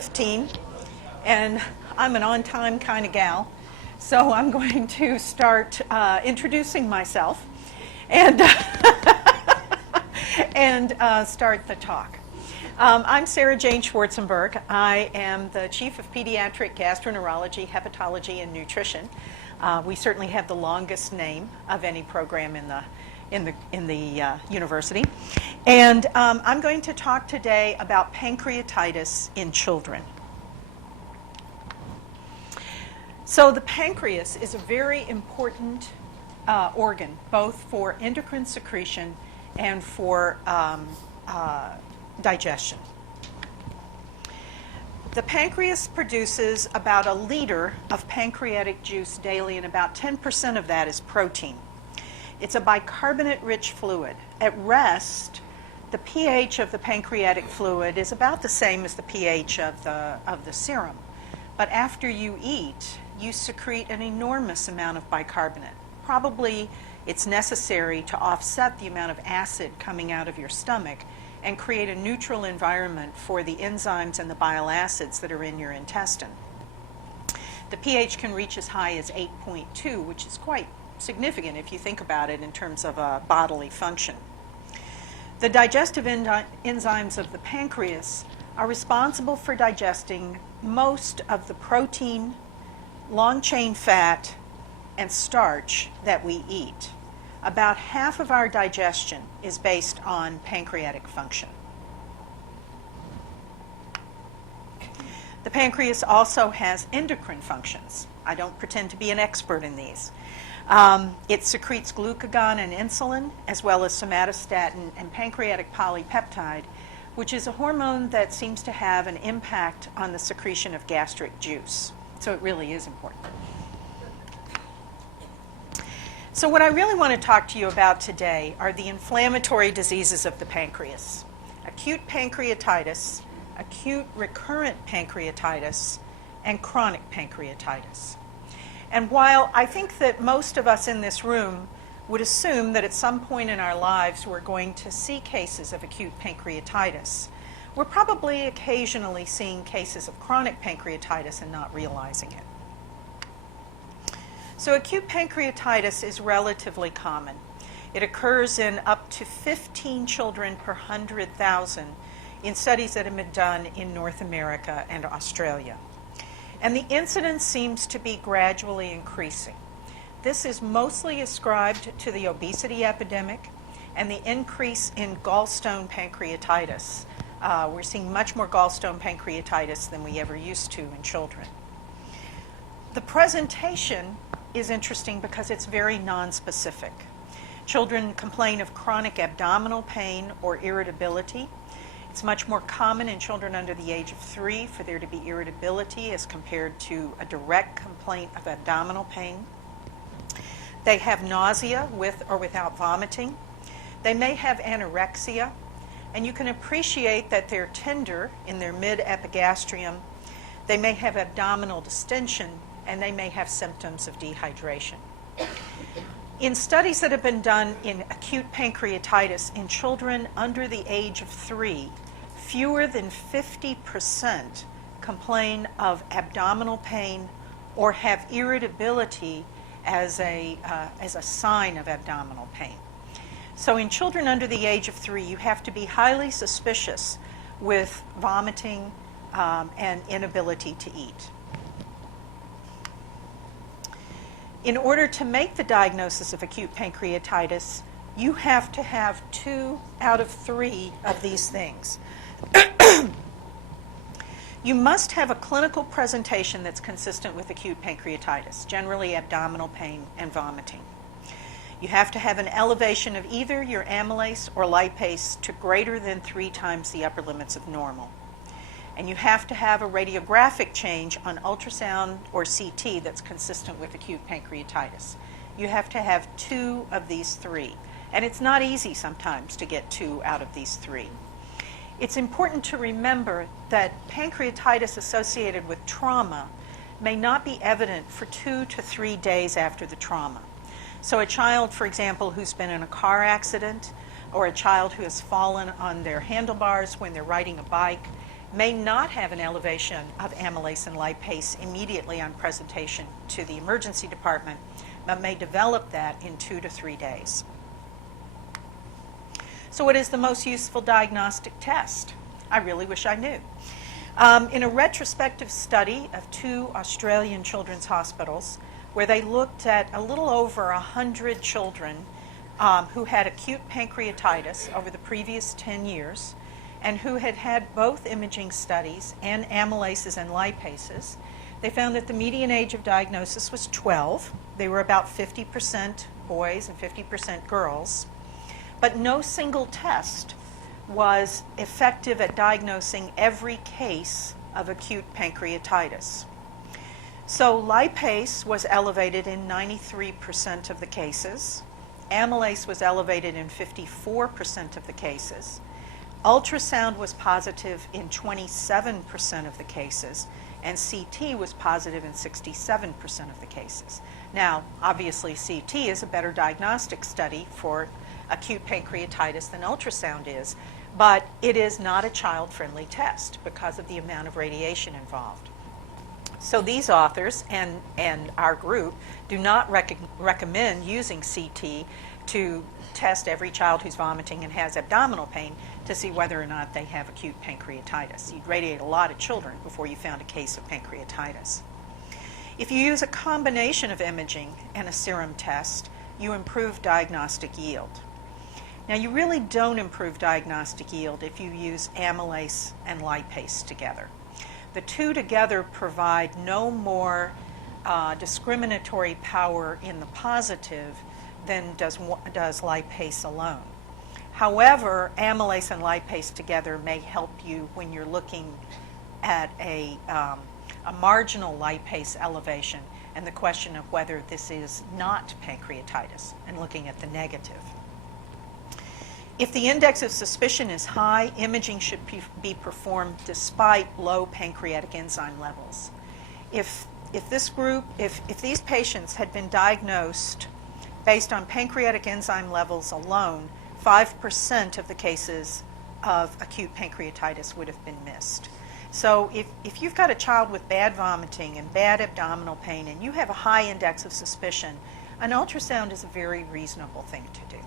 15, and I'm an on-time kind of gal, so I'm going to start introducing myself and start the talk. I'm Sarah Jane Schwarzenberg. I am the Chief of Pediatric Gastroenterology, Hepatology, and Nutrition. We certainly have the longest name of any program in the university. And I'm going to talk today about pancreatitis in children. So the pancreas is a very important organ, both for endocrine secretion and for digestion. The pancreas produces about 1 liter of pancreatic juice daily, and about 10% of that is protein. It's a bicarbonate-rich fluid. At rest, the pH of the pancreatic fluid is about the same as the pH of the serum. But after you eat, you secrete an enormous amount of bicarbonate. Probably it's necessary to offset the amount of acid coming out of your stomach and create a neutral environment for the enzymes and the bile acids that are in your intestine. The pH can reach as high as 8.2, which is quite significant if you think about it in terms of a bodily function. The digestive enzymes of the pancreas are responsible for digesting most of the protein, long-chain fat, and starch that we eat. About half of our digestion is based on pancreatic function. The pancreas also has endocrine functions. I don't pretend to be an expert in these. It secretes glucagon and insulin, as well as somatostatin and pancreatic polypeptide, which is a hormone that seems to have an impact on the secretion of gastric juice. So it really is important. So what I really want to talk to you about today are the inflammatory diseases of the pancreas: acute pancreatitis, acute recurrent pancreatitis, and chronic pancreatitis. And while I think that most of us in this room would assume that at some point in our lives we're going to see cases of acute pancreatitis, we're probably occasionally seeing cases of chronic pancreatitis and not realizing it. So acute pancreatitis is relatively common. It occurs in up to 15 children per 100,000 in studies that have been done in North America and Australia. And the incidence seems to be gradually increasing. This is mostly ascribed to the obesity epidemic and the increase in gallstone pancreatitis. We're seeing much more gallstone pancreatitis than we ever used to in children. The presentation is interesting because it's very nonspecific. Children complain of chronic abdominal pain or irritability. It's much more common in children under the age of 3 for there to be irritability as compared to a direct complaint of abdominal pain. They have nausea with or without vomiting. They may have anorexia, and you can appreciate that they're tender in their mid-epigastrium. They may have abdominal distension, and they may have symptoms of dehydration. In studies that have been done in acute pancreatitis in children under the age of 3, fewer than 50% complain of abdominal pain or have irritability as a sign of abdominal pain. So in children under the age of 3, you have to be highly suspicious with vomiting and inability to eat. In order to make the diagnosis of acute pancreatitis, you have to have 2 out of 3 of these things. You must have a clinical presentation that's consistent with acute pancreatitis, generally abdominal pain and vomiting. You have to have an elevation of either your amylase or lipase to greater than 3 times the upper limits of normal. And you have to have a radiographic change on ultrasound or CT that's consistent with acute pancreatitis. You have to have 2 of these 3. And it's not easy sometimes to get 2 out of these 3. It's important to remember that pancreatitis associated with trauma may not be evident for 2 to 3 days after the trauma. So a child, for example, who's been in a car accident, or a child who has fallen on their handlebars when they're riding a bike, may not have an elevation of amylase and lipase immediately on presentation to the emergency department, but may develop that in 2 to 3 days. So what is the most useful diagnostic test? I really wish I knew. In a retrospective study of 2 Australian children's hospitals, where they looked at a little over 100 children who had acute pancreatitis over the previous 10 years, and who had had both imaging studies and amylases and lipases, they found that the median age of diagnosis was 12. They were about 50% boys and 50% girls. But no single test was effective at diagnosing every case of acute pancreatitis. So lipase was elevated in 93% of the cases. Amylase was elevated in 54% of the cases. Ultrasound was positive in 27% of the cases, and CT was positive in 67% of the cases. Now, obviously, CT is a better diagnostic study for acute pancreatitis than ultrasound is, but it is not a child-friendly test because of the amount of radiation involved. So these authors and our group do not recommend using CT to test every child who's vomiting and has abdominal pain to see whether or not they have acute pancreatitis. You'd radiate a lot of children before you found a case of pancreatitis. If you use a combination of imaging and a serum test, you improve diagnostic yield. Now, you really don't improve diagnostic yield if you use amylase and lipase together. The two together provide no more discriminatory power in the positive than does lipase alone. However, amylase and lipase together may help you when you're looking at a marginal lipase elevation and the question of whether this is not pancreatitis and looking at the negative. If the index of suspicion is high, imaging should be performed despite low pancreatic enzyme levels. If these patients had been diagnosed based on pancreatic enzyme levels alone, 5% of the cases of acute pancreatitis would have been missed. So if you've got a child with bad vomiting and bad abdominal pain and you have a high index of suspicion, an ultrasound is a very reasonable thing to do.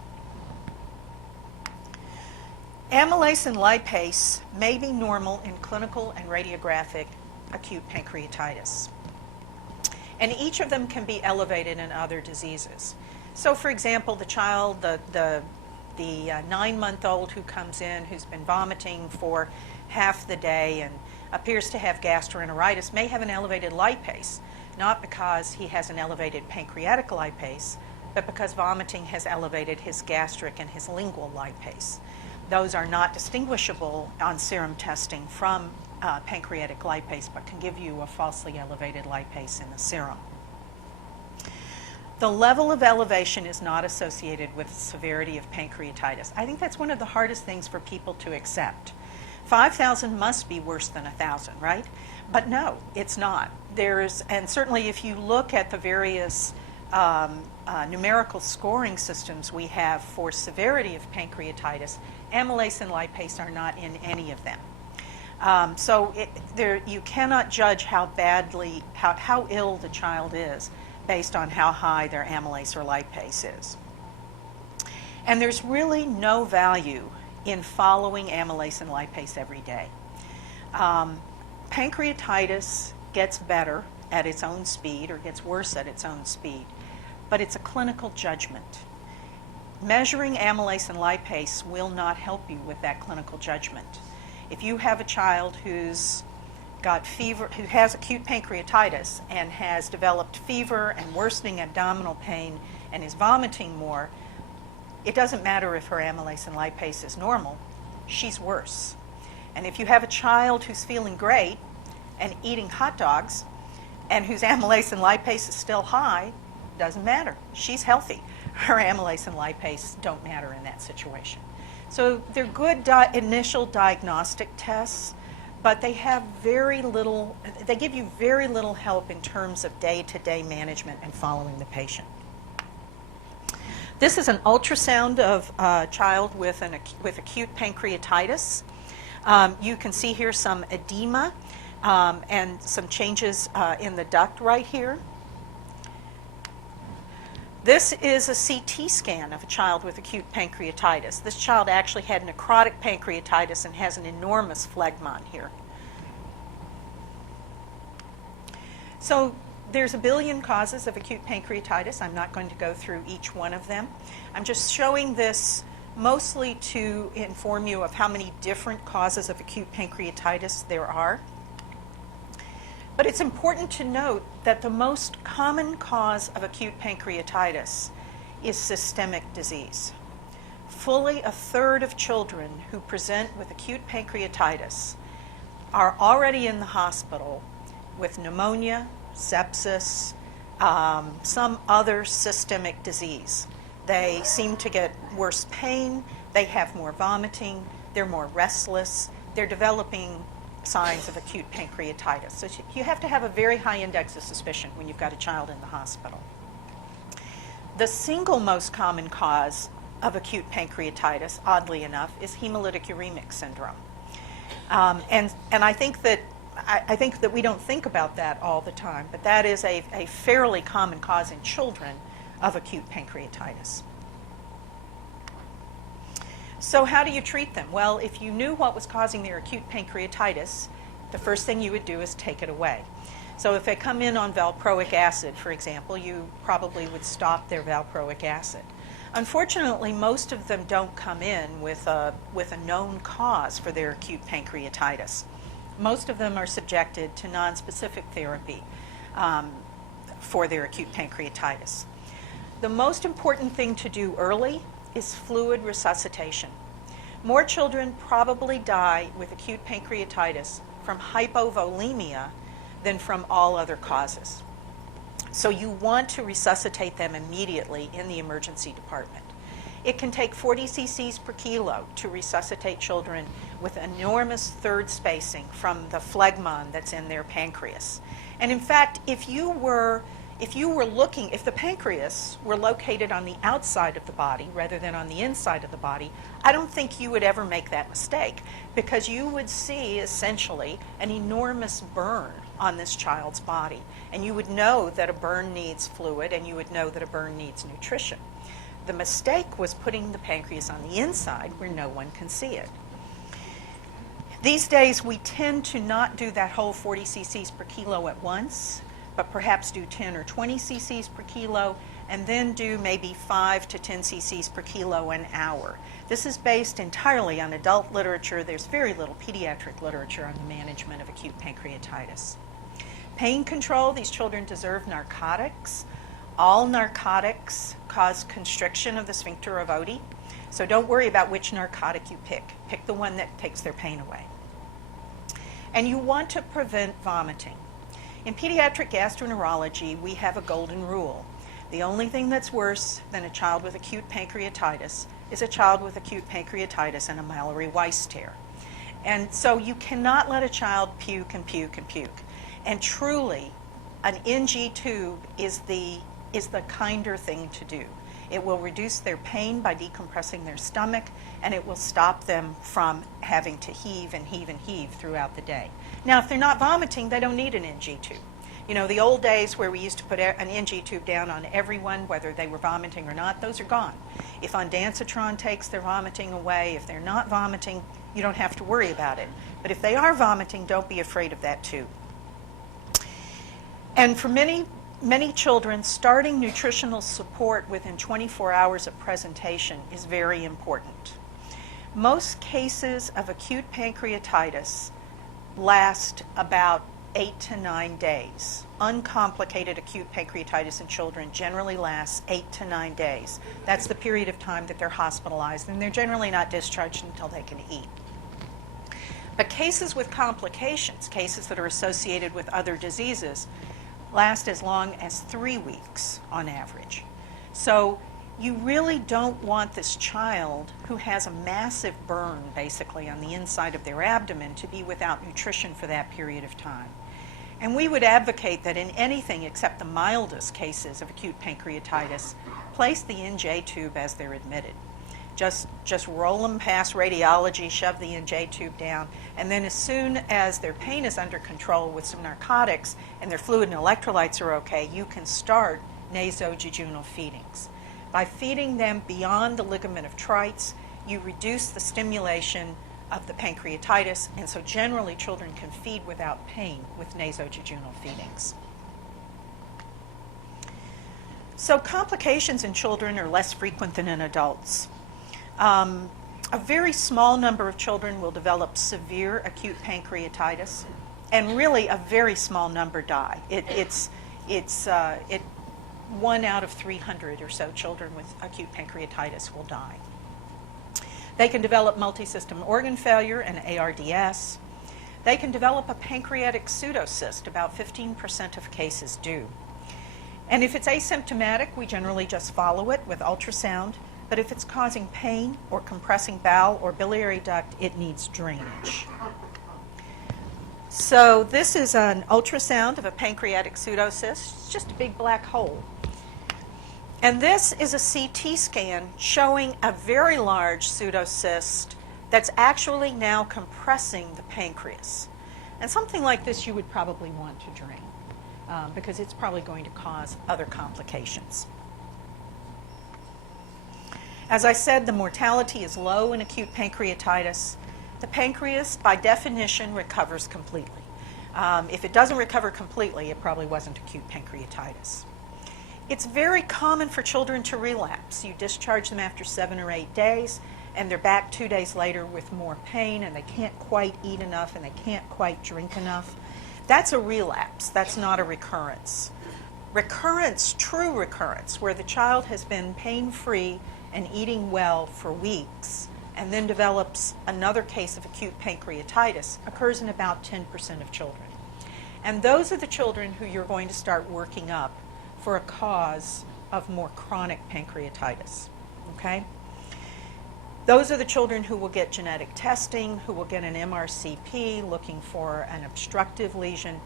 Amylase and lipase may be normal in clinical and radiographic acute pancreatitis. And each of them can be elevated in other diseases. So for example, the child, the 9-month-old who comes in who's been vomiting for half the day and appears to have gastroenteritis may have an elevated lipase, not because he has an elevated pancreatic lipase, but because vomiting has elevated his gastric and his lingual lipase. Those are not distinguishable on serum testing from pancreatic lipase, but can give you a falsely elevated lipase in the serum. The level of elevation is not associated with severity of pancreatitis. I think that's one of the hardest things for people to accept. 5,000 must be worse than 1,000, right? But no, it's not. And certainly if you look at the various numerical scoring systems we have for severity of pancreatitis, amylase and lipase are not in any of them. You cannot judge how ill the child is based on how high their amylase or lipase is. And there's really no value in following amylase and lipase every day. Pancreatitis gets better at its own speed or gets worse at its own speed, but it's a clinical judgment. Measuring amylase and lipase will not help you with that clinical judgment. If you have a child who's got fever, who has acute pancreatitis and has developed fever and worsening abdominal pain and is vomiting more, it doesn't matter if her amylase and lipase is normal, she's worse. And if you have a child who's feeling great and eating hot dogs and whose amylase and lipase is still high, doesn't matter. She's healthy. Her amylase and lipase don't matter in that situation. So they're good initial diagnostic tests, but they have they give you very little help in terms of day-to-day management and following the patient. This is an ultrasound of a child with acute pancreatitis. You can see here some edema and some changes in the duct right here. This is a CT scan of a child with acute pancreatitis. This child actually had necrotic pancreatitis and has an enormous phlegmon here. So there's a billion causes of acute pancreatitis. I'm not going to go through each one of them. I'm just showing this mostly to inform you of how many different causes of acute pancreatitis there are. But it's important to note that the most common cause of acute pancreatitis is systemic disease. Fully a third of children who present with acute pancreatitis are already in the hospital with pneumonia, sepsis, some other systemic disease. They seem to get worse pain, they have more vomiting, they're more restless, they're developing signs of acute pancreatitis. So you have to have a very high index of suspicion when you've got a child in the hospital. The single most common cause of acute pancreatitis, oddly enough, is hemolytic uremic syndrome. And I think that we don't think about that all the time, but that is a fairly common cause in children of acute pancreatitis. So how do you treat them? Well, if you knew what was causing their acute pancreatitis, the first thing you would do is take it away. So if they come in on valproic acid, for example, you probably would stop their valproic acid. Unfortunately, most of them don't come in with a known cause for their acute pancreatitis. Most of them are subjected to nonspecific therapy for their acute pancreatitis. The most important thing to do early is fluid resuscitation. More children probably die with acute pancreatitis from hypovolemia than from all other causes. So you want to resuscitate them immediately in the emergency department. It can take 40 cc's per kilo to resuscitate children with enormous third spacing from the phlegmon that's in their pancreas. And in fact, if the pancreas were located on the outside of the body rather than on the inside of the body, I don't think you would ever make that mistake, because you would see essentially an enormous burn on this child's body. And you would know that a burn needs fluid, and you would know that a burn needs nutrition. The mistake was putting the pancreas on the inside where no one can see it. These days, we tend to not do that whole 40 cc's per kilo at once, but perhaps do 10 or 20 cc's per kilo, and then do maybe 5 to 10 cc's per kilo an hour. This is based entirely on adult literature. There's very little pediatric literature on the management of acute pancreatitis. Pain control, these children deserve narcotics. All narcotics cause constriction of the sphincter of Oddi, so don't worry about which narcotic you pick. Pick the one that takes their pain away. And you want to prevent vomiting. In pediatric gastroenterology, we have a golden rule. The only thing that's worse than a child with acute pancreatitis is a child with acute pancreatitis and a Mallory-Weiss tear. And so you cannot let a child puke and puke and puke. And truly, an NG tube is the kinder thing to do. It will reduce their pain by decompressing their stomach, and it will stop them from having to heave and heave and heave throughout the day. Now, if they're not vomiting, they don't need an NG tube. You know, the old days where we used to put an NG tube down on everyone, whether they were vomiting or not, those are gone. If ondansetron takes their vomiting away, if they're not vomiting, you don't have to worry about it. But if they are vomiting, don't be afraid of that tube. And for many children, starting nutritional support within 24 hours of presentation is very important. Most cases of acute pancreatitis last about 8 to 9 days. Uncomplicated acute pancreatitis in children generally lasts 8 to 9 days. That's the period of time that they're hospitalized, and they're generally not discharged until they can eat. But cases with complications, cases that are associated with other diseases, last as long as 3 weeks on average. So you really don't want this child who has a massive burn basically on the inside of their abdomen to be without nutrition for that period of time. And we would advocate that in anything except the mildest cases of acute pancreatitis, place the NJ tube as they're admitted. Just roll them past radiology, shove the NJ tube down, and then as soon as their pain is under control with some narcotics and their fluid and electrolytes are okay, you can start nasojejunal feedings. By feeding them beyond the ligament of Treitz, you reduce the stimulation of the pancreatitis, and so generally children can feed without pain with nasojejunal feedings. So complications in children are less frequent than in adults. A very small number of children will develop severe acute pancreatitis, and really a very small number die. It's 1 out of 300 or so children with acute pancreatitis will die. They can develop multisystem organ failure and ARDS. They can develop a pancreatic pseudocyst. About 15% of cases do. And if it's asymptomatic, we generally just follow it with ultrasound. But if it's causing pain or compressing bowel or biliary duct, it needs drainage. So this is an ultrasound of a pancreatic pseudocyst. It's just a big black hole. And this is a CT scan showing a very large pseudocyst that's actually now compressing the pancreas. And something like this you would probably want to drain because it's probably going to cause other complications. As I said, the mortality is low in acute pancreatitis. The pancreas, by definition, recovers completely. If it doesn't recover completely, it probably wasn't acute pancreatitis. It's very common for children to relapse. You discharge them after 7 or 8 days, and they're back 2 days later with more pain, and they can't quite eat enough, and they can't quite drink enough. That's a relapse. That's not a recurrence. Recurrence, true recurrence, where the child has been pain-free and eating well for weeks, and then develops another case of acute pancreatitis, occurs in about 10% of children. And those are the children who you're going to start working up for a cause of more chronic pancreatitis, okay? Those are the children who will get genetic testing, who will get an MRCP looking for an obstructive lesion.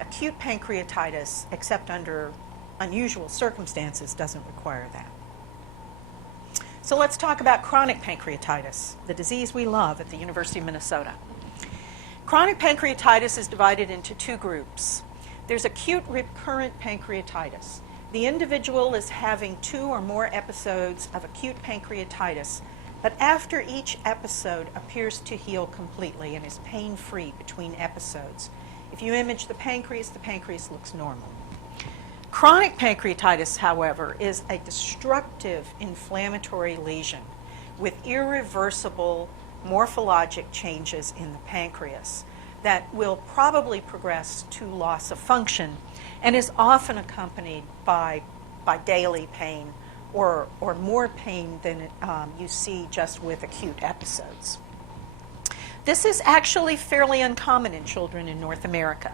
Acute pancreatitis, except under unusual circumstances, doesn't require that. So let's talk about chronic pancreatitis, the disease we love at the University of Minnesota. Chronic pancreatitis is divided into 2 groups. There's acute recurrent pancreatitis. The individual is having 2 or more episodes of acute pancreatitis, but after each episode appears to heal completely and is pain-free between episodes. If you image the pancreas looks normal. Chronic pancreatitis, however, is a destructive inflammatory lesion with irreversible morphologic changes in the pancreas that will probably progress to loss of function and is often accompanied by daily pain or more pain than you see just with acute episodes. This is actually fairly uncommon in children in North America.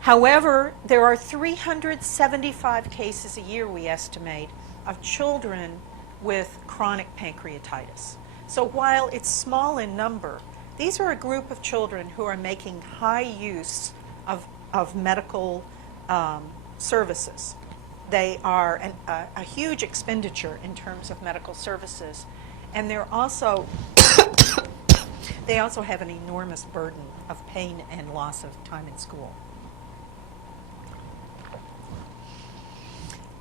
However, there are 375 cases a year, we estimate, of children with chronic pancreatitis. So while it's small in number, these are a group of children who are making high use of medical services. They are a huge expenditure in terms of medical services, and they're also they also have an enormous burden of pain and loss of time in school.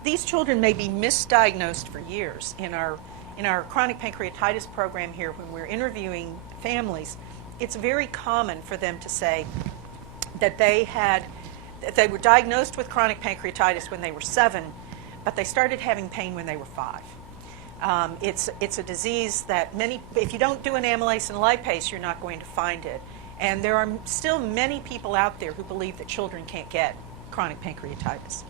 These children may be misdiagnosed for years. In our chronic pancreatitis program here, when we're interviewing families, it's very common for them to say that they were diagnosed with chronic pancreatitis when they were 7, but they started having pain when they were 5. It's a disease that if you don't do an amylase and lipase, you're not going to find it. And there are still many people out there who believe that children can't get chronic pancreatitis.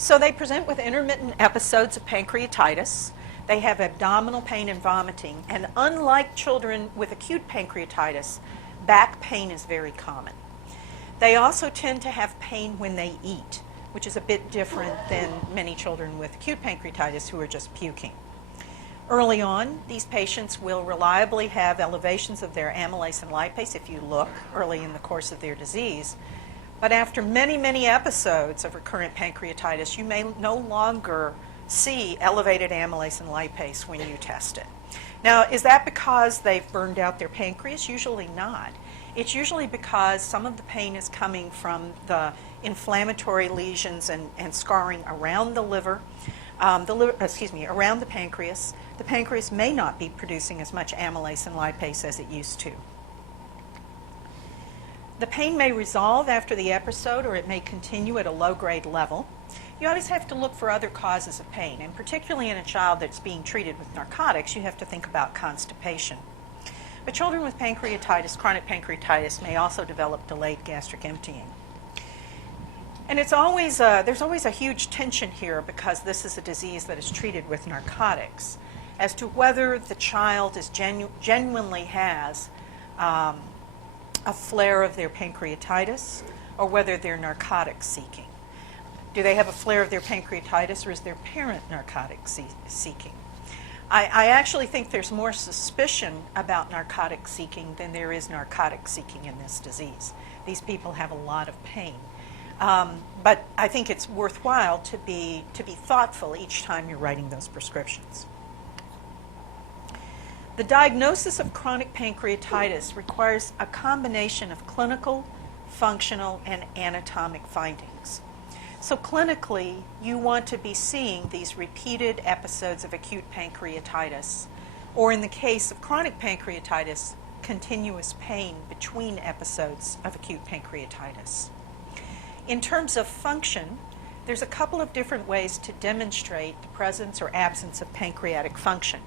So they present with intermittent episodes of pancreatitis. They have abdominal pain and vomiting. And unlike children with acute pancreatitis, back pain is very common. They also tend to have pain when they eat, which is a bit different than many children with acute pancreatitis who are just puking. Early on, these patients will reliably have elevations of their amylase and lipase if you look early in the course of their disease. But after many, many episodes of recurrent pancreatitis, you may no longer see elevated amylase and lipase when you test it. Now, is that because they've burned out their pancreas? Usually not. It's usually because some of the pain is coming from the inflammatory lesions and scarring around the liver, around the pancreas. The pancreas may not be producing as much amylase and lipase as it used to. The pain may resolve after the episode, or it may continue at a low-grade level. You always have to look for other causes of pain, and particularly in a child that's being treated with narcotics, you have to think about constipation. But children with pancreatitis, chronic pancreatitis, may also develop delayed gastric emptying. And there's always a huge tension here because this is a disease that is treated with narcotics as to whether the child is genuinely has a flare of their pancreatitis or whether they're narcotic seeking. Do they have a flare of their pancreatitis, or is their parent narcotic seeking? I actually think there's more suspicion about narcotic seeking than there is narcotic seeking in this disease. These people have a lot of pain. But I think it's worthwhile to be thoughtful each time you're writing those prescriptions. The diagnosis of chronic pancreatitis requires a combination of clinical, functional, and anatomic findings. So clinically, you want to be seeing these repeated episodes of acute pancreatitis, or in the case of chronic pancreatitis, continuous pain between episodes of acute pancreatitis. In terms of function, there's a couple of different ways to demonstrate the presence or absence of pancreatic function.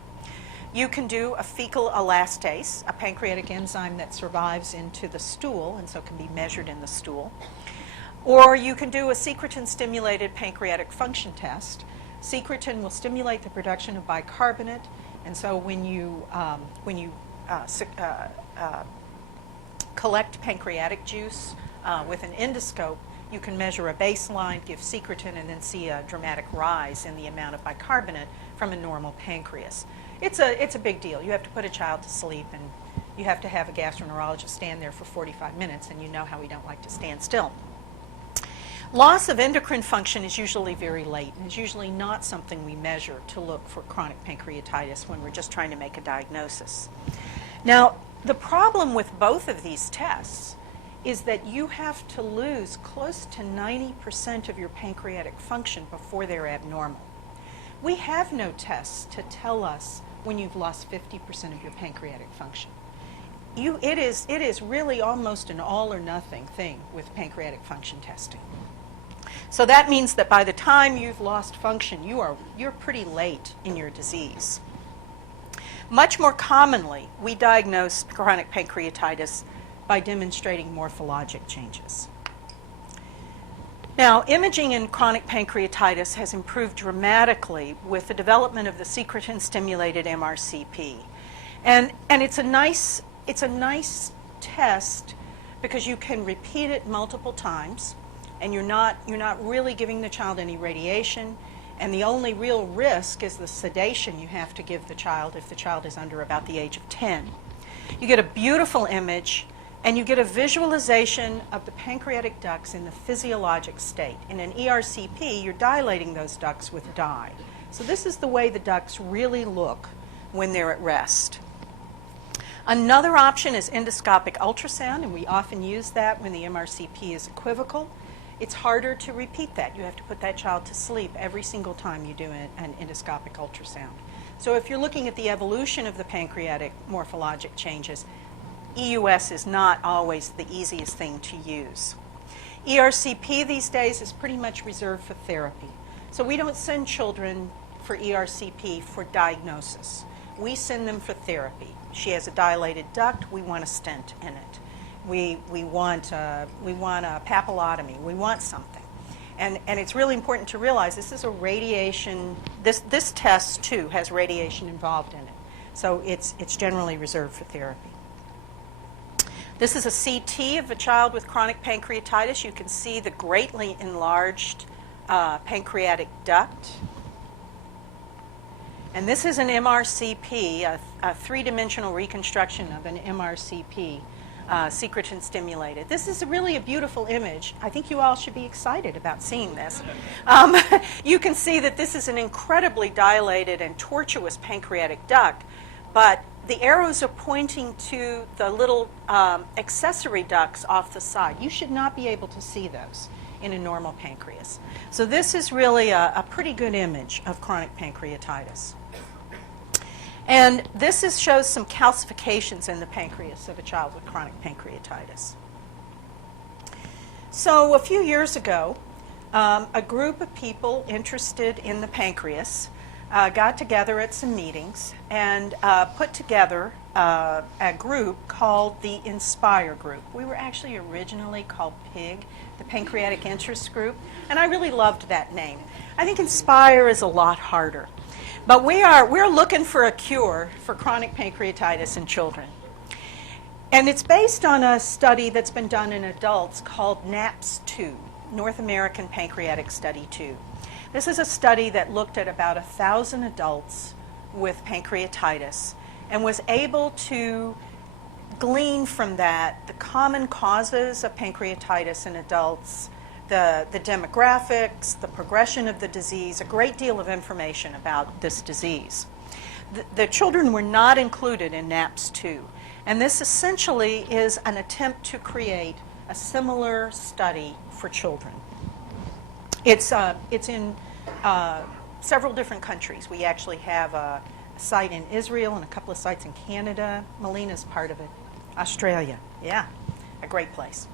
You can do a fecal elastase, a pancreatic enzyme that survives into the stool and so can be measured in the stool. Or you can do a secretin-stimulated pancreatic function test. Secretin will stimulate the production of bicarbonate, and so when you collect pancreatic juice with an endoscope, you can measure a baseline, give secretin, and then see a dramatic rise in the amount of bicarbonate from a normal pancreas. It's a big deal. You have to put a child to sleep, and you have to have a gastroenterologist stand there for 45 minutes, and you know how we don't like to stand still. Loss of endocrine function is usually very late, and is usually not something we measure to look for chronic pancreatitis when we're just trying to make a diagnosis. Now, the problem with both of these tests is that you have to lose close to 90% of your pancreatic function before they're abnormal. We have no tests to tell us when you've lost 50% of your pancreatic function. It is really almost an all or nothing thing with pancreatic function testing. So that means that by the time you've lost function, you're pretty late in your disease. Much more commonly, we diagnose chronic pancreatitis by demonstrating morphologic changes. Now, imaging in chronic pancreatitis has improved dramatically with the development of the secretin-stimulated MRCP. And it's a nice test because you can repeat it multiple times, and you're not really giving the child any radiation, and the only real risk is the sedation you have to give the child if the child is under about the age of 10. You get a beautiful image, and you get a visualization of the pancreatic ducts in the physiologic state. In an ERCP, you're dilating those ducts with dye. So this is the way the ducts really look when they're at rest. Another option is endoscopic ultrasound, and we often use that when the MRCP is equivocal. It's harder to repeat that. You have to put that child to sleep every single time you do an endoscopic ultrasound. So if you're looking at the evolution of the pancreatic morphologic changes, EUS is not always the easiest thing to use. ERCP these days is pretty much reserved for therapy. So we don't send children for ERCP for diagnosis. We send them for therapy. She has a dilated duct, we want a stent in it. We want a papillotomy, we want something. And it's really important to realize this is a radiation, this test too has radiation involved in it. So it's generally reserved for therapy. This is a CT of a child with chronic pancreatitis. You can see the greatly enlarged pancreatic duct. And this is an MRCP, a three-dimensional reconstruction of an MRCP secretin stimulated. This is really a beautiful image. I think you all should be excited about seeing this. You can see that this is an incredibly dilated and tortuous pancreatic duct, but the arrows are pointing to the little accessory ducts off the side. You should not be able to see those in a normal pancreas. So this is really a pretty good image of chronic pancreatitis. And this shows some calcifications in the pancreas of a child with chronic pancreatitis. So a few years ago, a group of people interested in the pancreas got together at some meetings and put together a group called the INSPIRE group. We were actually originally called PIG, the Pancreatic Interest Group, and I really loved that name. I think INSPIRE is a lot harder. But we're looking for a cure for chronic pancreatitis in children. And it's based on a study that's been done in adults called NAPS-2, North American Pancreatic Study 2. This is a study that looked at about 1,000 adults with pancreatitis and was able to glean from that the common causes of pancreatitis in adults, the demographics, the progression of the disease, a great deal of information about this disease. The children were not included in NAPS-2, and this essentially is an attempt to create a similar study for children. It's in several different countries. We actually have a site in Israel and a couple of sites in Canada. Melina's part of it. Australia, yeah, a great place.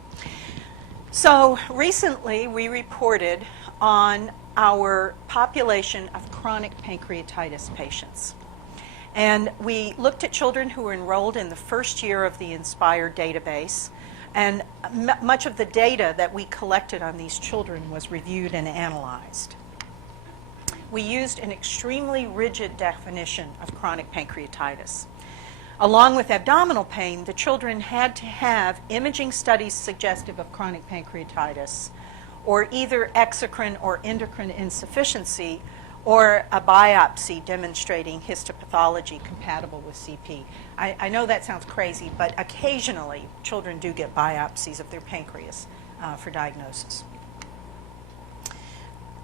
So recently we reported on our population of chronic pancreatitis patients. And we looked at children who were enrolled in the first year of the INSPIRE database, and much of the data that we collected on these children was reviewed and analyzed. We used an extremely rigid definition of chronic pancreatitis. Along with abdominal pain, the children had to have imaging studies suggestive of chronic pancreatitis, or either exocrine or endocrine insufficiency, or a biopsy demonstrating histopathology compatible with CP. I know that sounds crazy, but occasionally children do get biopsies of their pancreas for diagnosis.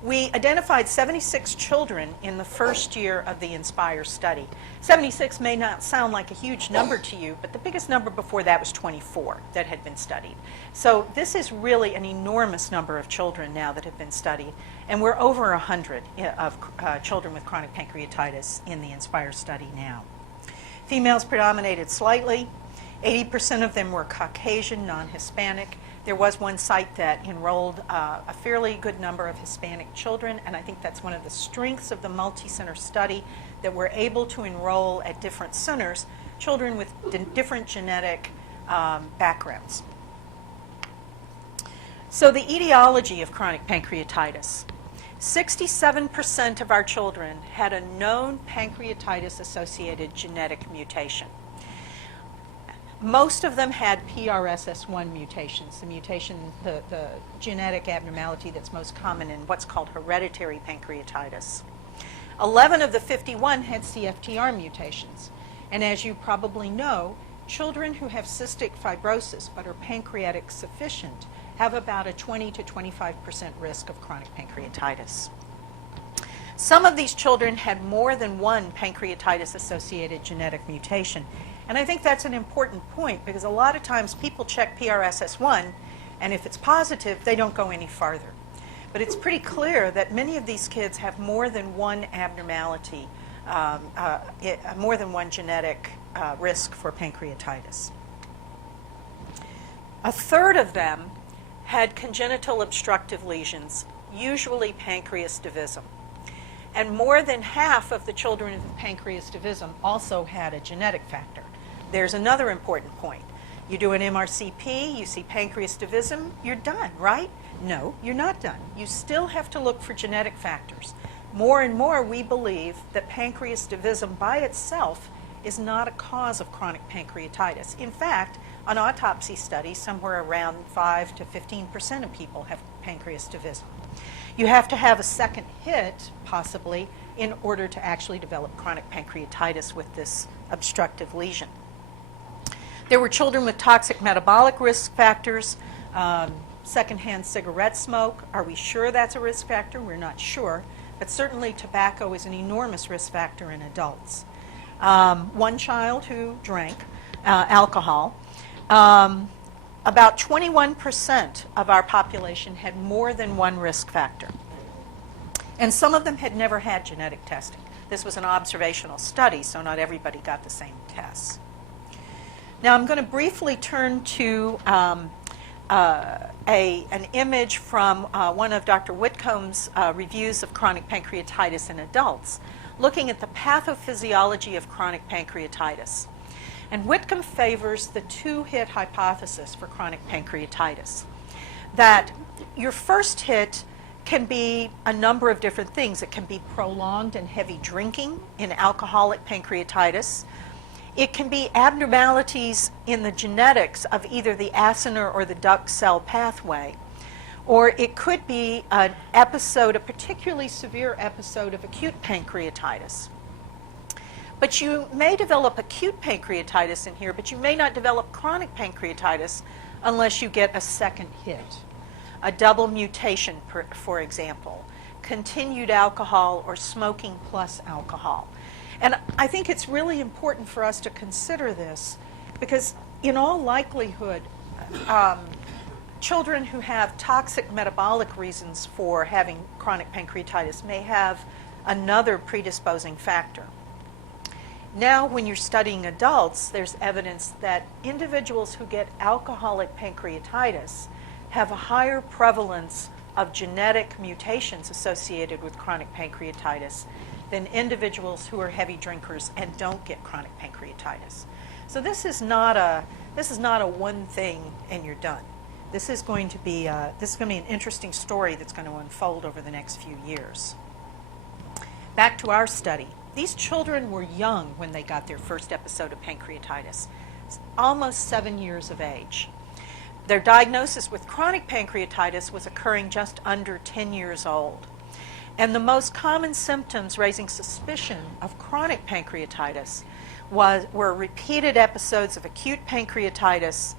We identified 76 children in the first year of the INSPIRE study. 76 may not sound like a huge number to you, but the biggest number before that was 24 that had been studied. So this is really an enormous number of children now that have been studied, and we're over 100 of children with chronic pancreatitis in the INSPIRE study now. Females predominated slightly. 80% of them were Caucasian, non-Hispanic. There was one site that enrolled a fairly good number of Hispanic children, and I think that's one of the strengths of the multi-center study, that we're able to enroll at different centers children with different genetic backgrounds. So the etiology of chronic pancreatitis. 67% of our children had a known pancreatitis-associated genetic mutation. Most of them had PRSS1 mutations, the mutation, the genetic abnormality that's most common in what's called hereditary pancreatitis. 11 of the 51 had CFTR mutations. And as you probably know, children who have cystic fibrosis but are pancreatic sufficient have about a 20 to 25% risk of chronic pancreatitis. Some of these children had more than one pancreatitis-associated genetic mutation. And I think that's an important point, because a lot of times people check PRSS1, and if it's positive, they don't go any farther. But it's pretty clear that many of these kids have more than one abnormality, more than one genetic risk for pancreatitis. A third of them had congenital obstructive lesions, usually pancreas divisum. And more than half of the children with pancreas divisum also had a genetic factor. There's another important point. You do an MRCP, you see pancreas divisum, you're done, right? No, you're not done. You still have to look for genetic factors. More and more, we believe that pancreas divisum by itself is not a cause of chronic pancreatitis. In fact, on autopsy studies, somewhere around 5 to 15% of people have pancreas divisum. You have to have a second hit, possibly, in order to actually develop chronic pancreatitis with this obstructive lesion. There were children with toxic metabolic risk factors, secondhand cigarette smoke. Are we sure that's a risk factor? We're not sure, but certainly tobacco is an enormous risk factor in adults. One child who drank alcohol. About 21% of our population had more than one risk factor. And some of them had never had genetic testing. This was an observational study, so not everybody got the same tests. Now I'm going to briefly turn to an image from one of Dr. Whitcomb's reviews of chronic pancreatitis in adults, looking at the pathophysiology of chronic pancreatitis. And Whitcomb favors the two-hit hypothesis for chronic pancreatitis, that your first hit can be a number of different things. It can be prolonged and heavy drinking in alcoholic pancreatitis. It can be abnormalities in the genetics of either the acinar or the duct cell pathway. Or it could be an episode, a particularly severe episode of acute pancreatitis. But you may develop acute pancreatitis in here, but you may not develop chronic pancreatitis unless you get a second hit. A double mutation, for example, continued alcohol or smoking plus alcohol. And I think it's really important for us to consider this because in all likelihood, children who have toxic metabolic reasons for having chronic pancreatitis may have another predisposing factor. Now, when you're studying adults, there's evidence that individuals who get alcoholic pancreatitis have a higher prevalence of genetic mutations associated with chronic pancreatitis than individuals who are heavy drinkers and don't get chronic pancreatitis. So this is not a one thing and you're done. This is going to be an interesting story that's going to unfold over the next few years. Back to our study. These children were young when they got their first episode of pancreatitis, almost 7 years of age. Their diagnosis with chronic pancreatitis was occurring just under 10 years old. And the most common symptoms raising suspicion of chronic pancreatitis were repeated episodes of acute pancreatitis,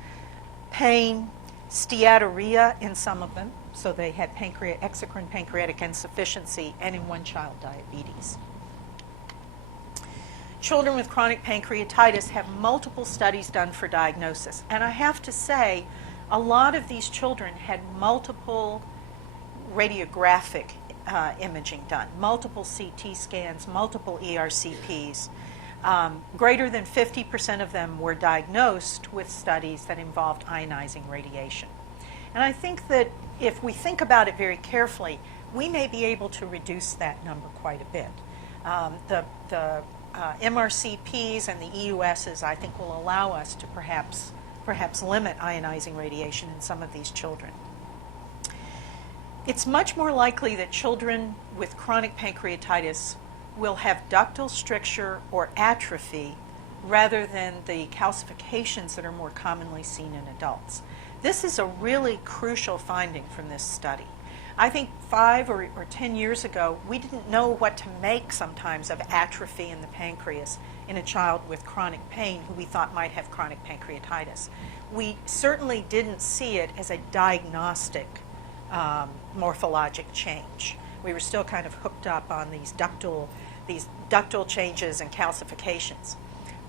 pain, steatorrhea in some of them, so they had exocrine pancreatic insufficiency, and in one child, diabetes. Children with chronic pancreatitis have multiple studies done for diagnosis. And I have to say, a lot of these children had multiple radiographic imaging done, multiple CT scans, multiple ERCPs. Greater than 50% of them were diagnosed with studies that involved ionizing radiation. And I think that if we think about it very carefully, we may be able to reduce that number quite a bit. The MRCPs and the EUSs, I think, will allow us to perhaps limit ionizing radiation in some of these children. It's much more likely that children with chronic pancreatitis will have ductal stricture or atrophy rather than the calcifications that are more commonly seen in adults. This is a really crucial finding from this study. I think 5 or 10 years ago, we didn't know what to make sometimes of atrophy in the pancreas in a child with chronic pain who we thought might have chronic pancreatitis. We certainly didn't see it as a diagnostic morphologic change. We were still kind of hooked up on these ductal changes and calcifications.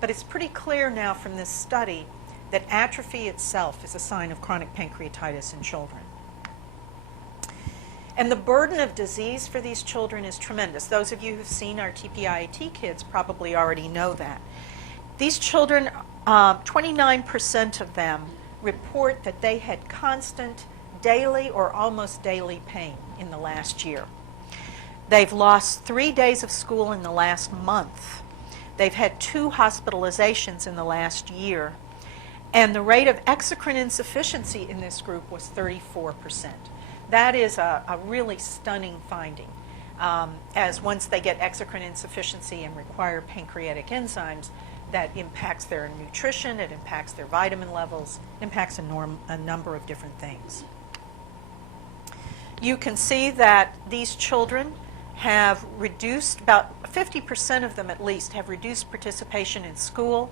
But it's pretty clear now from this study that atrophy itself is a sign of chronic pancreatitis in children. And the burden of disease for these children is tremendous. Those of you who've seen our TPIAT kids probably already know that. These children, 29% of them report that they had constant daily or almost daily pain in the last year. They've lost 3 days of school in the last month. They've had 2 hospitalizations in the last year. And the rate of exocrine insufficiency in this group was 34%. That is a really stunning finding, as once they get exocrine insufficiency and require pancreatic enzymes, that impacts their nutrition, it impacts their vitamin levels, impacts a number of different things. You can see that these children have reduced, about 50% of them at least, have reduced participation in school.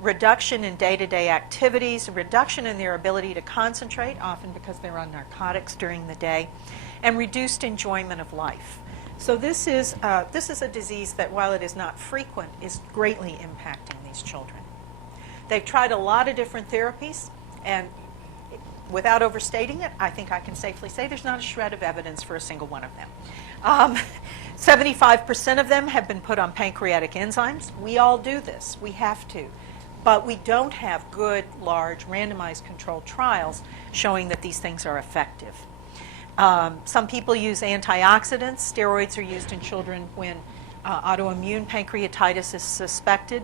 reduction in day-to-day activities, reduction in their ability to concentrate, often because they're on narcotics during the day, and reduced enjoyment of life. So this is a disease that, while it is not frequent, is greatly impacting these children. They've tried a lot of different therapies, and without overstating it, I think I can safely say there's not a shred of evidence for a single one of them. 75% of them have been put on pancreatic enzymes. We all do this. We have to. But we don't have good, large, randomized controlled trials showing that these things are effective. Some people use antioxidants. Steroids are used in children when autoimmune pancreatitis is suspected.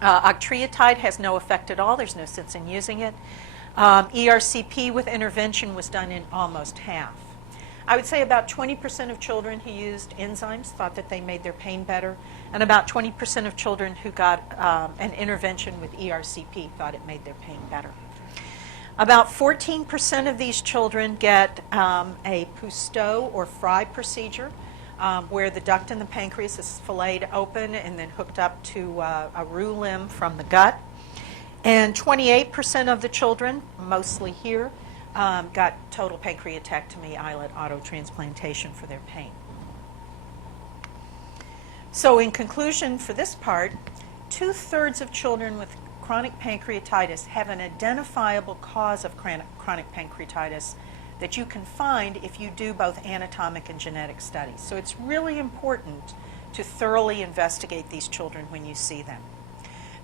Octreotide has no effect at all. There's no sense in using it. ERCP with intervention was done in almost half. I would say about 20% of children who used enzymes thought that they made their pain better, and about 20% of children who got an intervention with ERCP thought it made their pain better. About 14% of these children get a Cousteau or Fry procedure, where the duct in the pancreas is filleted open and then hooked up to a roux limb from the gut. And 28% of the children, mostly here, got total pancreatectomy, islet auto-transplantation for their pain. So in conclusion for this part, 2/3 of children with chronic pancreatitis have an identifiable cause of chronic pancreatitis that you can find if you do both anatomic and genetic studies. So it's really important to thoroughly investigate these children when you see them.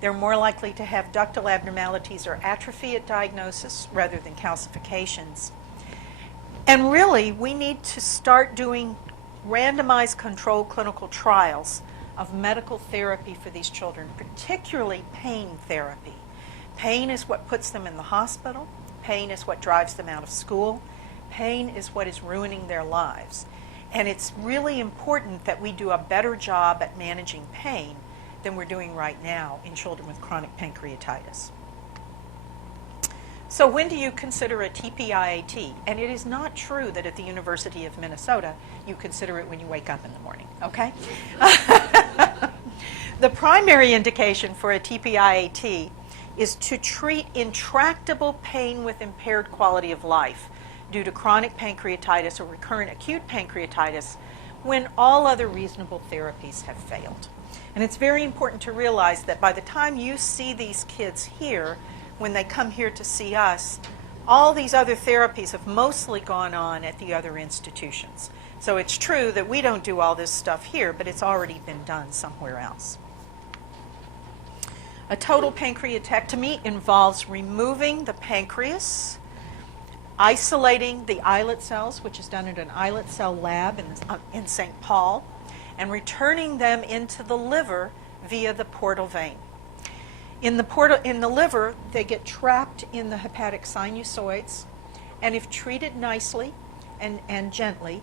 They're more likely to have ductal abnormalities or atrophy at diagnosis rather than calcifications. And really, we need to start doing randomized controlled clinical trials of medical therapy for these children, particularly pain therapy. Pain is what puts them in the hospital. Pain is what drives them out of school. Pain is what is ruining their lives. And it's really important that we do a better job at managing pain than we're doing right now in children with chronic pancreatitis. So when do you consider a TPIAT? And it is not true that at the University of Minnesota you consider it when you wake up in the morning, okay? The primary indication for a TPIAT is to treat intractable pain with impaired quality of life due to chronic pancreatitis or recurrent acute pancreatitis when all other reasonable therapies have failed. And it's very important to realize that by the time you see these kids here, when they come here to see us, all these other therapies have mostly gone on at the other institutions. So it's true that we don't do all this stuff here, but it's already been done somewhere else. A total pancreatectomy involves removing the pancreas, isolating the islet cells, which is done at an islet cell lab in St. Paul, and returning them into the liver via the portal vein. In the liver, they get trapped in the hepatic sinusoids, and if treated nicely and gently,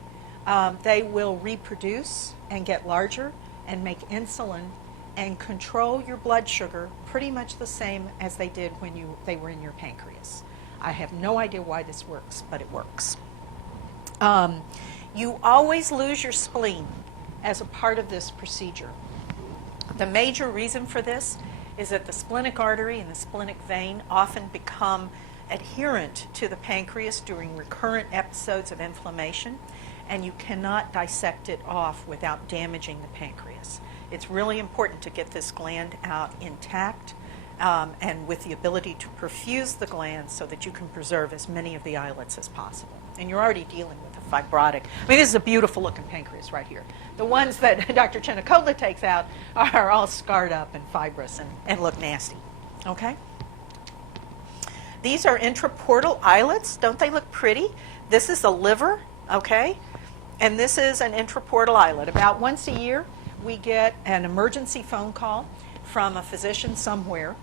they will reproduce and get larger and make insulin and control your blood sugar pretty much the same as they did when they were in your pancreas. I have no idea why this works, but it works. You always lose your spleen as a part of this procedure. The major reason for this is that the splenic artery and the splenic vein often become adherent to the pancreas during recurrent episodes of inflammation, and you cannot dissect it off without damaging the pancreas. It's really important to get this gland out intact and with the ability to perfuse the gland so that you can preserve as many of the islets as possible. And you're already dealing with a fibrotic. I mean, this is a beautiful looking pancreas right here. The ones that Dr. Chinnikotla takes out are all scarred up and fibrous and look nasty. Okay? These are intraportal islets. Don't they look pretty? This is the liver, okay? And this is an intraportal islet. About once a year, we get an emergency phone call from a physician somewhere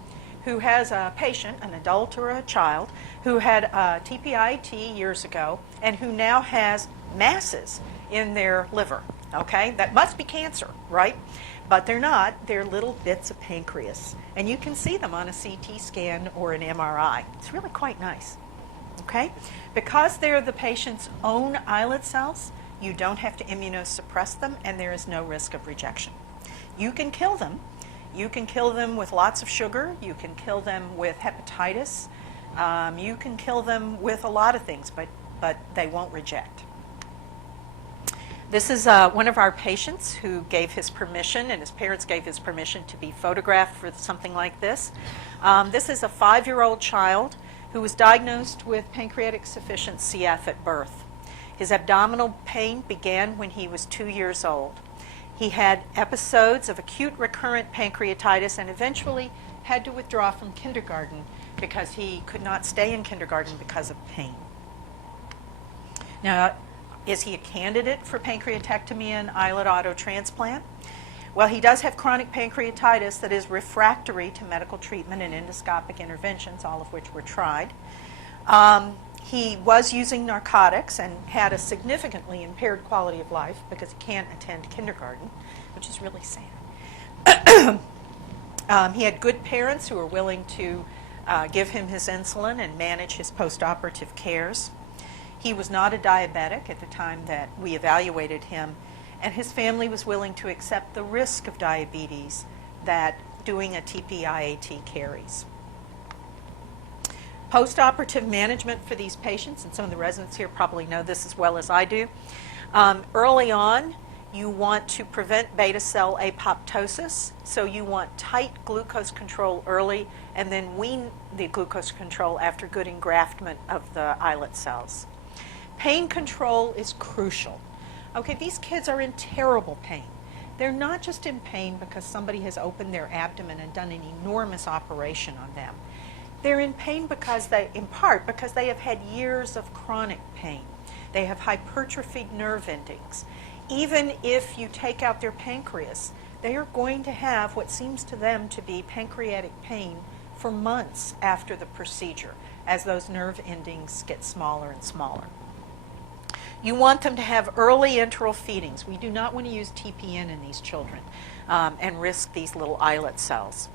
who has a patient, an adult or a child, who had a TPIAT years ago and who now has masses in their liver, okay? That must be cancer, right? But they're not. They're little bits of pancreas. And you can see them on a CT scan or an MRI. It's really quite nice, okay? Because they're the patient's own islet cells, you don't have to immunosuppress them, and there is no risk of rejection. You can kill them You can kill them with lots of sugar. You can kill them with hepatitis. You can kill them with a lot of things, but they won't reject. This is one of our patients who gave his permission, and his parents gave his permission to be photographed for something like this. This is a 5-year-old child who was diagnosed with pancreatic deficient CF at birth. His abdominal pain began when he was 2 years old. He had episodes of acute recurrent pancreatitis and eventually had to withdraw from kindergarten because he could not stay in kindergarten because of pain. Now, is he a candidate for pancreatectomy and islet auto transplant? Well, he does have chronic pancreatitis that is refractory to medical treatment and endoscopic interventions, all of which were tried. He was using narcotics and had a significantly impaired quality of life because he can't attend kindergarten, which is really sad. He had good parents who were willing to give him his insulin and manage his post-operative cares. He was not a diabetic at the time that we evaluated him, and his family was willing to accept the risk of diabetes that doing a TPIAT carries. Post-operative management for these patients, and some of the residents here probably know this as well as I do. Early on, you want to prevent beta cell apoptosis, so you want tight glucose control early and then wean the glucose control after good engraftment of the islet cells. Pain control is crucial. Okay, these kids are in terrible pain. They're not just in pain because somebody has opened their abdomen and done an enormous operation on them. They're in pain because in part because they have had years of chronic pain. They have hypertrophied nerve endings. Even if you take out their pancreas, they are going to have what seems to them to be pancreatic pain for months after the procedure as those nerve endings get smaller and smaller. You want them to have early enteral feedings. We do not want to use TPN in these children and risk these little islet cells.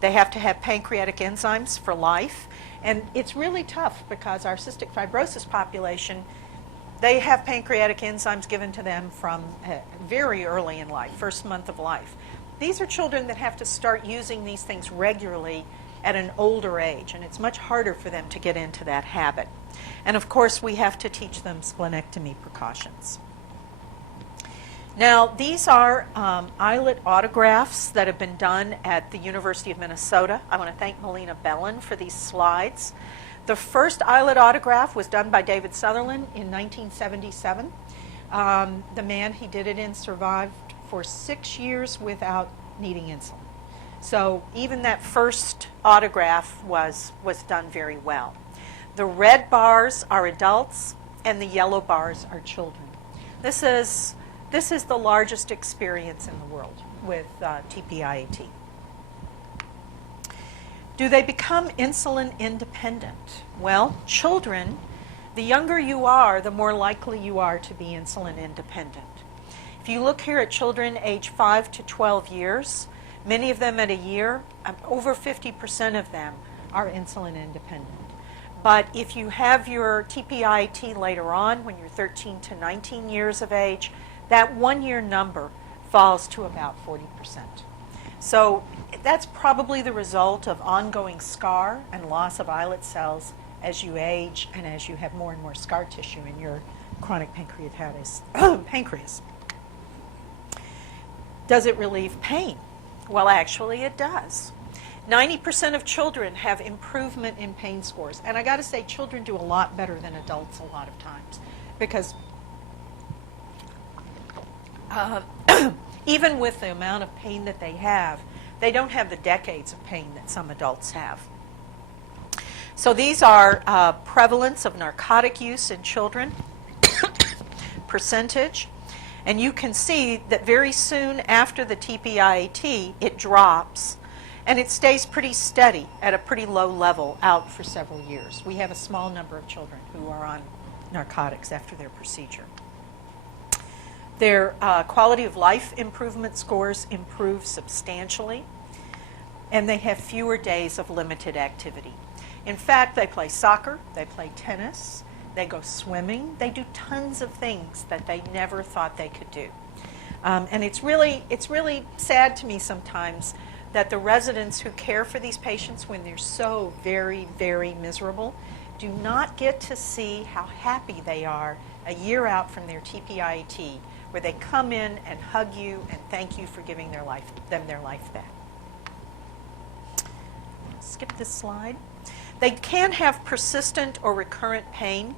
They have to have pancreatic enzymes for life. And it's really tough because our cystic fibrosis population, they have pancreatic enzymes given to them from very early in life, first month of life. These are children that have to start using these things regularly at an older age, and it's much harder for them to get into that habit. And of course, we have to teach them splenectomy precautions. Now, these are islet autografts that have been done at the University of Minnesota. I want to thank Melina Bellin for these slides. The first islet autograft was done by David Sutherland in 1977. The man he did it in survived for 6 years without needing insulin. So even that first autograft was done very well. The red bars are adults and the yellow bars are children. This is the largest experience in the world with TPIAT. Do they become insulin independent? Well, children, the younger you are, the more likely you are to be insulin independent. If you look here at children age 5 to 12 years, many of them at a year, over 50% of them are insulin independent. But if you have your TPIAT later on, when you're 13 to 19 years of age, that 1 year number falls to about 40%. So that's probably the result of ongoing scar and loss of islet cells as you age and as you have more and more scar tissue in your chronic pancreatitis pancreas. Does it relieve pain? Well, actually it does. 90% of children have improvement in pain scores. And I got to say, children do a lot better than adults a lot of times because even with the amount of pain that they don't have the decades of pain that some adults have. So these are prevalence of narcotic use in children, percentage, and you can see that very soon after the TPIAT, it drops, and it stays pretty steady at a pretty low level out for several years. We have a small number of children who are on narcotics after their procedure. Their quality of life improvement scores improve substantially, and they have fewer days of limited activity. In fact, they play soccer, they play tennis, they go swimming, they do tons of things that they never thought they could do. And it's really sad to me sometimes that the residents who care for these patients when they're so very, very miserable do not get to see how happy they are a year out from their TPIAT, where they come in and hug you and thank you for giving their life back. Skip this slide. They can have persistent or recurrent pain.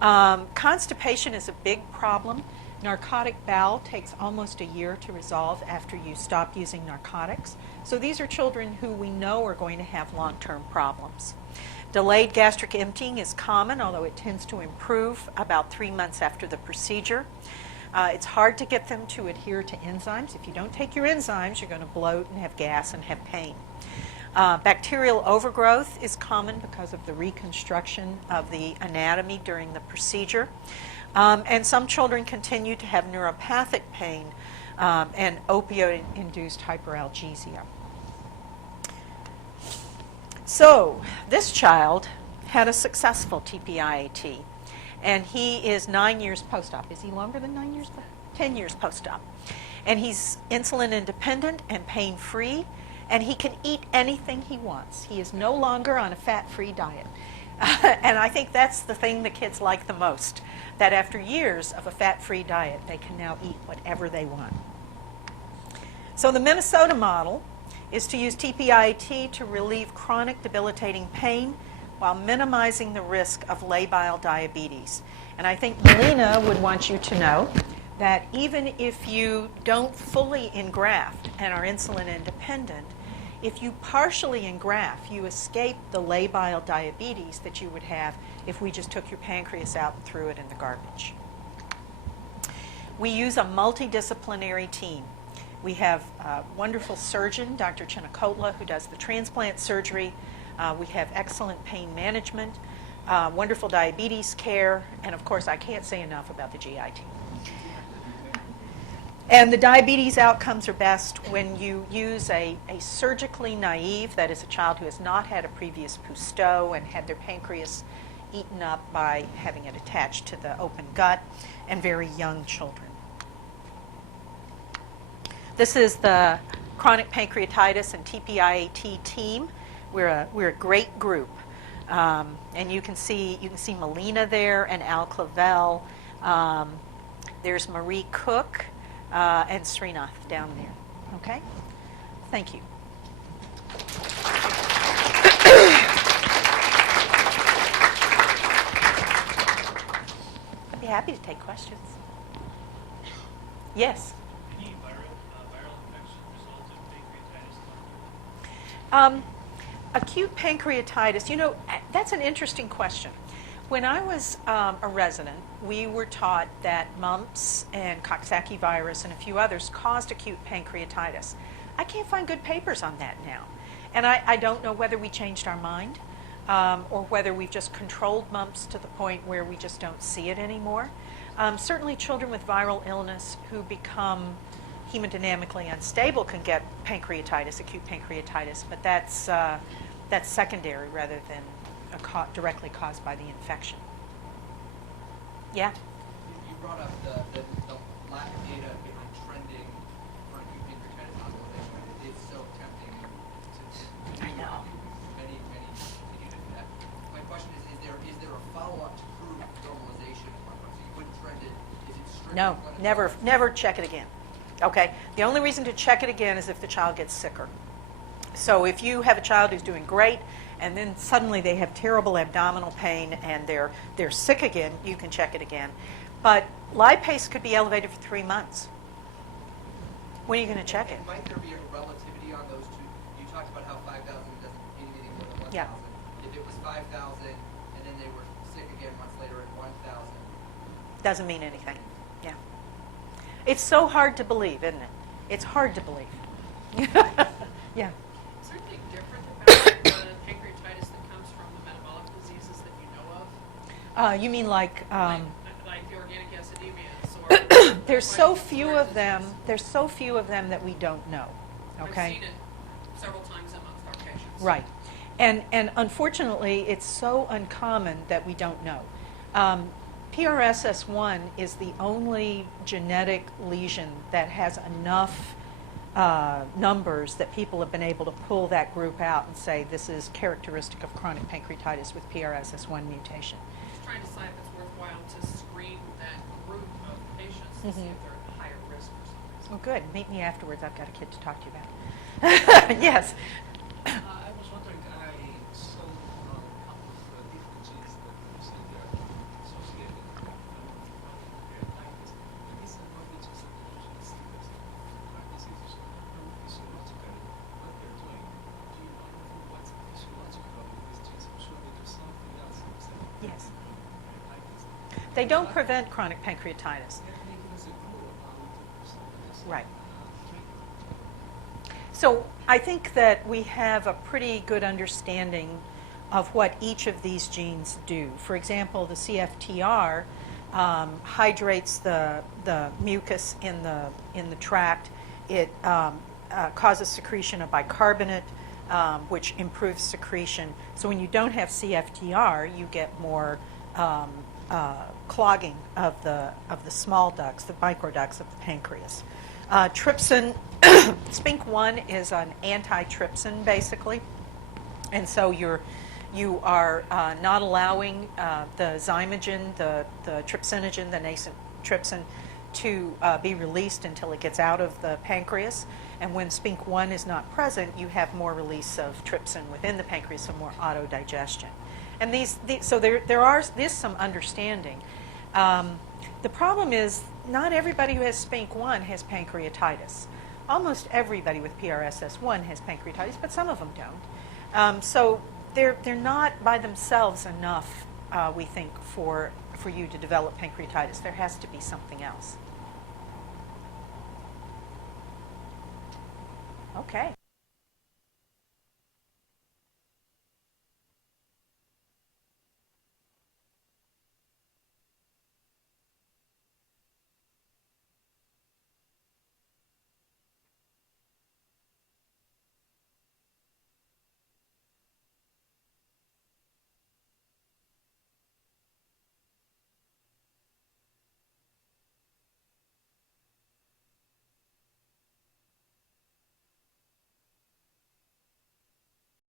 Constipation is a big problem. Narcotic bowel takes almost a year to resolve after you stop using narcotics. So these are children who we know are going to have long-term problems. Delayed gastric emptying is common, although it tends to improve about 3 months after the procedure. It's hard to get them to adhere to enzymes. If you don't take your enzymes, you're going to bloat and have gas and have pain. Bacterial overgrowth is common because of the reconstruction of the anatomy during the procedure. And some children continue to have neuropathic pain and opioid-induced hyperalgesia. So this child had a successful TPIAT, and he is 9 years post-op. Is he longer than 9 years? 10 years post-op. And he's insulin independent and pain-free, and he can eat anything he wants. He is no longer on a fat-free diet. And I think that's the thing the kids like the most, that after years of a fat-free diet, they can now eat whatever they want. So the Minnesota model is to use TPIAT to relieve chronic debilitating pain while minimizing the risk of labile diabetes. And I think Melina would want you to know that even if you don't fully engraft and are insulin independent, if you partially engraft, you escape the labile diabetes that you would have if we just took your pancreas out and threw it in the garbage. We use a multidisciplinary team. We have a wonderful surgeon, Dr. Chinnakotla, who does the transplant surgery. We have excellent pain management, wonderful diabetes care, and of course I can't say enough about the GI team. And the diabetes outcomes are best when you use a surgically naive, that is a child who has not had a previous Cousteau and had their pancreas eaten up by having it attached to the open gut, and very young children. This is the chronic pancreatitis and TPIAT team. We're a great group. And you can see Melina there and Al Clavel. There's Marie Cook. And Srinath down there. Okay? Thank you. I'd be happy to take questions. Yes? Any viral infection result in pancreatitis? Acute pancreatitis, you know, that's an interesting question. When I was a resident, we were taught that mumps and Coxsackie virus and a few others caused acute pancreatitis. I can't find good papers on that now. And I don't know whether we changed our mind or whether we've just controlled mumps to the point where we just don't see it anymore. Certainly children with viral illness who become hemodynamically unstable can get pancreatitis, acute pancreatitis, but that's secondary rather than directly caused by the infection. Yeah? You brought up the lack of data behind trending for acute pancreatitis hospitalization. It's so tempting to I know. Many to do that. My question is there a follow-up to prove normalization? So you wouldn't trend it. Is it strictly No, clinical? never check it again. Okay? The only reason to check it again is if the child gets sicker. So if you have a child who's doing great and then suddenly they have terrible abdominal pain and they're sick again, you can check it again. But lipase could be elevated for 3 months. When are you going to check it? Might there be a relativity on those two? You talked about how 5,000 doesn't mean anything more than 1,000. Yeah. If it was 5,000 and then they were sick again months later at 1,000. Doesn't mean anything. Yeah. It's so hard to believe, isn't it? It's hard to believe. Yeah. Is there anything different about the pancreatitis that comes from the metabolic diseases that you know of? You mean like Like the organic acidemias? Or there's so few of them. There's so few of them that we don't know. Okay. I've seen it several times amongst our patients. Right. And unfortunately, it's so uncommon that we don't know. PRSS1 is the only genetic lesion that has enough numbers that people have been able to pull that group out and say this is characteristic of chronic pancreatitis with PRSS1 mutation. Just trying to decide if it's worthwhile to screen that group of patients to see if they're at higher risk for something. Oh, good. Meet me afterwards. I've got a kid to talk to you about. Yes. I was wondering, I saw a couple of different genes that you said they are associated with pancreatitis. And these are not the genes that usually see as heart diseases. Physiologically, what they're doing, do you know what's physiological with these genes? I'm sure they do something else instead of Yes. pancreatitis. They don't prevent chronic pancreatitis. Can they give us a clue about some of this? Right. So I think that we have a pretty good understanding of what each of these genes do. For example, the CFTR hydrates the mucus in the tract. It causes secretion of bicarbonate, which improves secretion. So when you don't have CFTR, you get more clogging of the small ducts, the microducts of the pancreas. Trypsin, SPINK1 is an antitrypsin, basically, and so you are not allowing the zymogen, the trypsinogen, the nascent trypsin, to be released until it gets out of the pancreas. And when SPINK1 is not present, you have more release of trypsin within the pancreas, so more autodigestion. And so there is some understanding. The problem is not everybody who has SPINK1 has pancreatitis. Almost everybody with PRSS1 has pancreatitis, but some of them don't. So they're not by themselves enough, we think, for you to develop pancreatitis. There has to be something else. Okay.